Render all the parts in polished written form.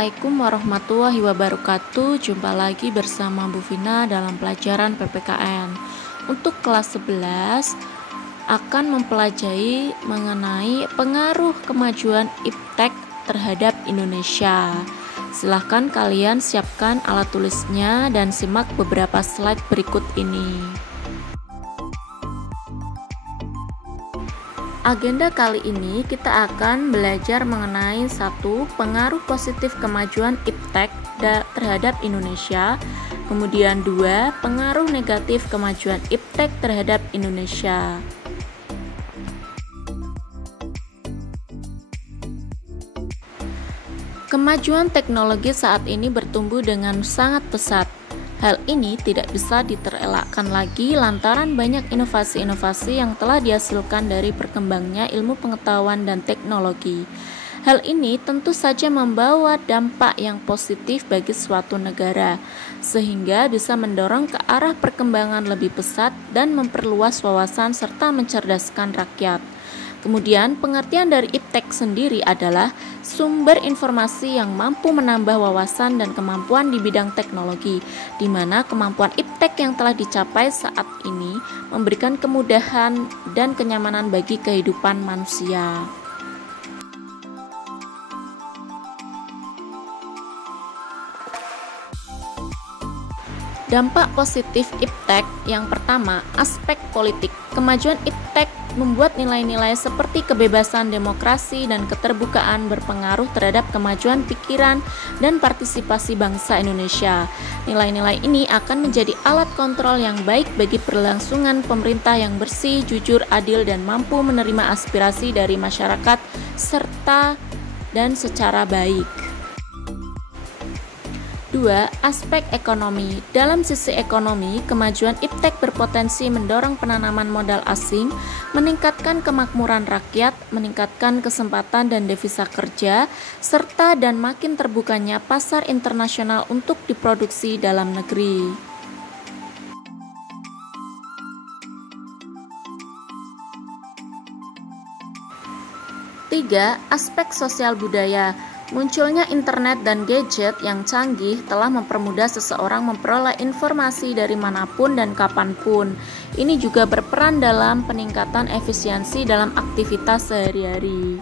Assalamualaikum warahmatullahi wabarakatuh. Jumpa lagi bersama Bu Vina dalam pelajaran PPKN. Untuk kelas 11 akan mempelajari mengenai pengaruh kemajuan iptek terhadap Indonesia. Silahkan kalian siapkan alat tulisnya dan simak beberapa slide berikut ini. Agenda kali ini kita akan belajar mengenai satu, pengaruh positif kemajuan iptek terhadap Indonesia. Kemudian dua, pengaruh negatif kemajuan iptek terhadap Indonesia. Kemajuan teknologi saat ini bertumbuh dengan sangat pesat. Hal ini tidak bisa diterelakkan lagi lantaran banyak inovasi-inovasi yang telah dihasilkan dari berkembangnya ilmu pengetahuan dan teknologi. Hal ini tentu saja membawa dampak yang positif bagi suatu negara, sehingga bisa mendorong ke arah perkembangan lebih pesat dan memperluas wawasan serta mencerdaskan rakyat. Kemudian, pengertian dari iptek sendiri adalah sumber informasi yang mampu menambah wawasan dan kemampuan di bidang teknologi, di mana kemampuan iptek yang telah dicapai saat ini memberikan kemudahan dan kenyamanan bagi kehidupan manusia. Dampak positif iptek yang pertama, aspek politik. Kemajuan iptek membuat nilai-nilai seperti kebebasan, demokrasi, dan keterbukaan berpengaruh terhadap kemajuan pikiran dan partisipasi bangsa Indonesia. Nilai-nilai ini akan menjadi alat kontrol yang baik bagi berlangsungan pemerintah yang bersih, jujur, adil, dan mampu menerima aspirasi dari masyarakat serta dan secara baik. 2. Aspek ekonomi. Dalam sisi ekonomi, kemajuan iptek berpotensi mendorong penanaman modal asing, meningkatkan kemakmuran rakyat, meningkatkan kesempatan dan devisa kerja, serta dan makin terbukanya pasar internasional untuk diproduksi dalam negeri. 3. Aspek sosial budaya. Munculnya internet dan gadget yang canggih telah mempermudah seseorang memperoleh informasi dari manapun dan kapanpun. Ini juga berperan dalam peningkatan efisiensi dalam aktivitas sehari-hari.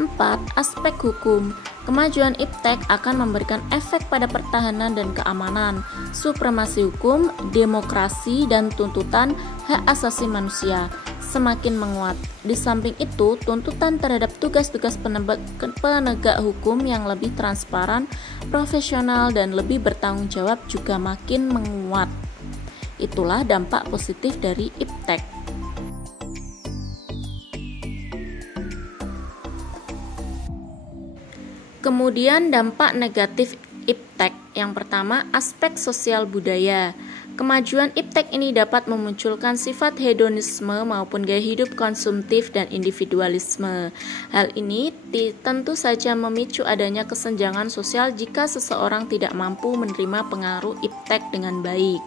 4. Aspek hukum. Kemajuan iptek akan memberikan efek pada pertahanan dan keamanan, supremasi hukum, demokrasi, dan tuntutan hak asasi manusia semakin menguat. Di samping itu, tuntutan terhadap tugas-tugas penegak hukum yang lebih transparan, profesional, dan lebih bertanggung jawab juga makin menguat. Itulah dampak positif dari iptek. Kemudian dampak negatif iptek. Yang pertama, aspek sosial budaya. Kemajuan iptek ini dapat memunculkan sifat hedonisme maupun gaya hidup konsumtif dan individualisme. Hal ini tentu saja memicu adanya kesenjangan sosial jika seseorang tidak mampu menerima pengaruh iptek dengan baik.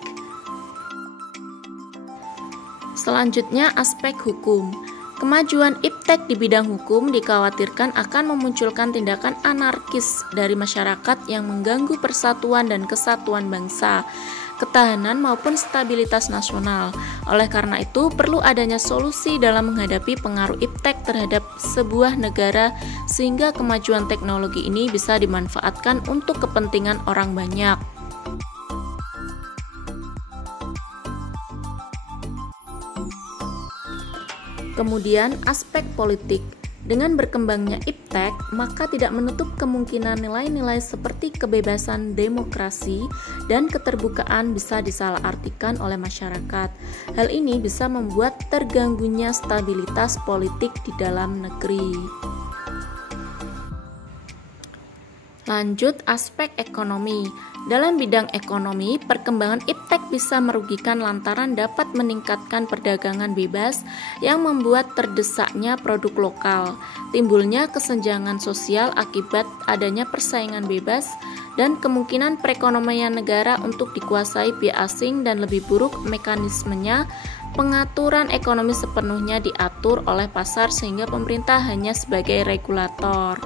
Selanjutnya, aspek hukum. Kemajuan iptek di bidang hukum dikhawatirkan akan memunculkan tindakan anarkis dari masyarakat yang mengganggu persatuan dan kesatuan bangsa, ketahanan maupun stabilitas nasional. Oleh karena itu, perlu adanya solusi dalam menghadapi pengaruh iptek terhadap sebuah negara sehingga kemajuan teknologi ini bisa dimanfaatkan untuk kepentingan orang banyak. Kemudian, aspek politik. Dengan berkembangnya iptek, maka tidak menutup kemungkinan nilai-nilai seperti kebebasan, demokrasi, dan keterbukaan bisa disalahartikan oleh masyarakat. Hal ini bisa membuat terganggunya stabilitas politik di dalam negeri. Lanjut, aspek ekonomi. Dalam bidang ekonomi, perkembangan iptek bisa merugikan lantaran dapat meningkatkan perdagangan bebas yang membuat terdesaknya produk lokal, timbulnya kesenjangan sosial akibat adanya persaingan bebas, dan kemungkinan perekonomian negara untuk dikuasai pihak asing dan lebih buruk mekanismenya, pengaturan ekonomi sepenuhnya diatur oleh pasar sehingga pemerintah hanya sebagai regulator.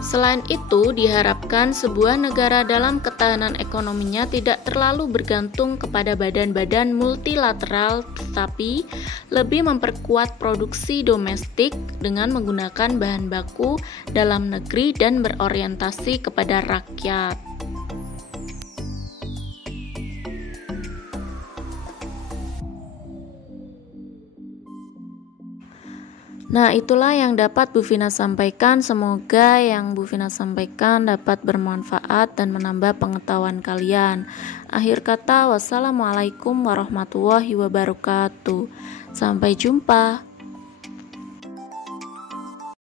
Selain itu, diharapkan sebuah negara dalam ketahanan ekonominya tidak terlalu bergantung kepada badan-badan multilateral, tetapi lebih memperkuat produksi domestik dengan menggunakan bahan baku dalam negeri dan berorientasi kepada rakyat. Nah, itulah yang dapat Bu Vina sampaikan. Semoga yang Bu Vina sampaikan dapat bermanfaat dan menambah pengetahuan kalian. Akhir kata, wassalamualaikum warahmatullahi wabarakatuh. Sampai jumpa.